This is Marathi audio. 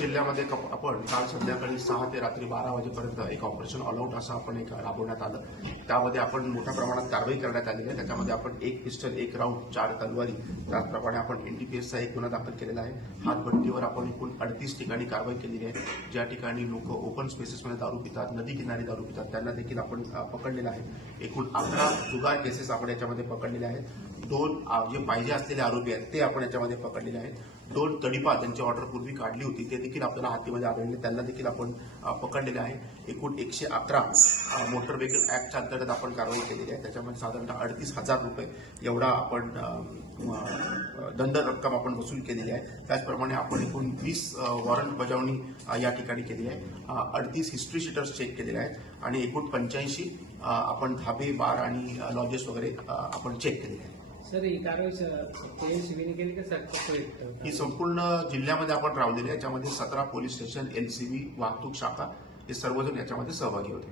जिल्ह्यामध्ये आपण काल संध्याकाळी 6 ते रात्री 12 वाजेपर्यंत एक ऑपरेशन ऑल आउट असं आपण एक राबवण्यात आलं। त्यामध्ये आपण मोठ्या प्रमाणात कारवाई करण्यात आली आहे। त्याच्यामध्ये आपण 1 पिस्टल, 1 राऊंड, 4 तलवारी, त्याचप्रमाणे आपण एनडीपीएसचा एक गुन्हा दाखल केलेला आहे। हातभट्टीवर आपण एकूण 38 ठिकाणी कारवाई केलेली आहे। ज्या ठिकाणी लोक ओपन स्पेसेसमध्ये दारू पितात, नदी किनारी दारू पितात, त्यांना देखील आपण पकडलेलं आहे। एकूण 11 जुगार केसेस आपण याच्यामध्ये पकडलेल्या आहेत। 2 जे पाहिजे असलेले आरोपी आहेत ते आपण याच्यामध्ये पकडलेले आहेत। 2 तडीपा त्यांची ऑर्डर पूर्वी काढली होती ते देखील आपल्याला हातीमध्ये आढळले, त्यांना देखील आपण पकडलेले आहे। एकूण 111 मोटर व्हेकल ऍक्टच्या अंतर्गत आपण कारवाई केलेली आहे। त्याच्यामध्ये साधारणतः 38,000 रुपये एवढा आपण दंड रक्कम आपण वसूल केलेली आहे। त्याचप्रमाणे आपण एकूण 20 वॉरंट बजावणी या ठिकाणी केली आहे। 38 हिस्ट्री शीटर्स चेक केलेले आहेत आणि एकूण 85 आपण धाबे, बार आणि लॉजेस वगैरे आपण चेक केलेले आहेत। सर, ही कारवाई एलसीबीने केली का सर? ही संपूर्ण जिल्ह्यामध्ये आपण राबवलेली आहे। याच्यामध्ये 17 पोलीस स्टेशन, एलसीबी, वाहतूक शाखा हे सर्वजण याच्यामध्ये सहभागी होते।